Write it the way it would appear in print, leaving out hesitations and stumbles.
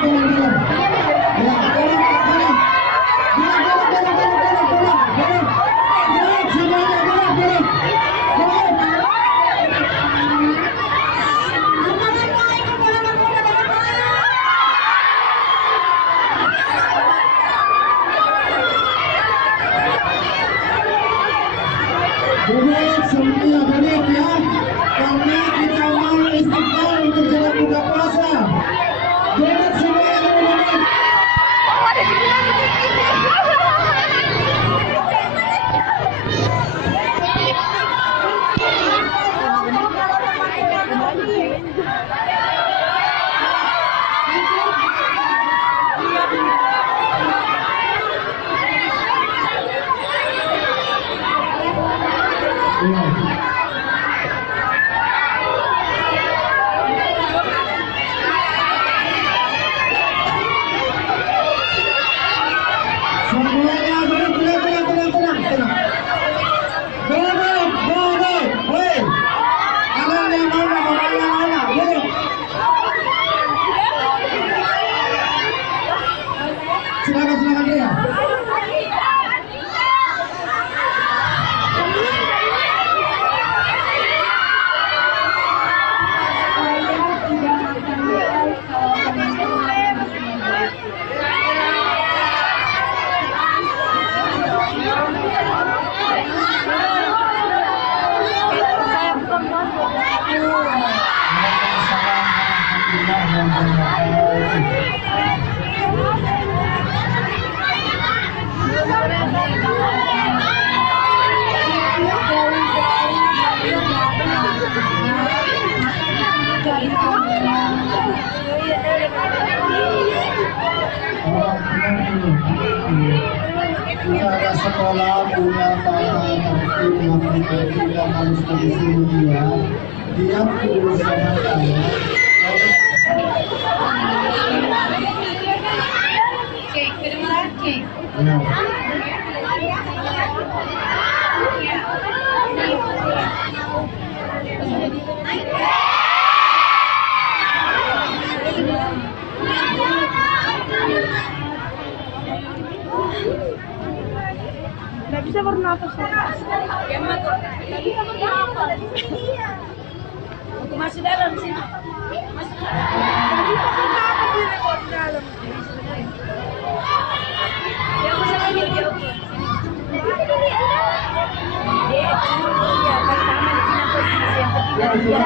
Duduk semuanya duduk ya, karena kita mau istiqomah untuk jalan buka puasa. Duduk semuanya duduk. Semuanya duduk, tenang. Duduk, woi. Kalian yang mana, duduk. Silakan dia. Ada sekolah punya tata tertib yang tidak harus disuruh dia kudu sama saya. Nggak bisa bernafas ya. Nggak bisa bernafas. Masih dalam sini. Masih dalam. Nggak bisa bernafas di rekod dalam. Yang bisa lagi jauh. Dia cuma ya pertama di sini posisi yang ketiga.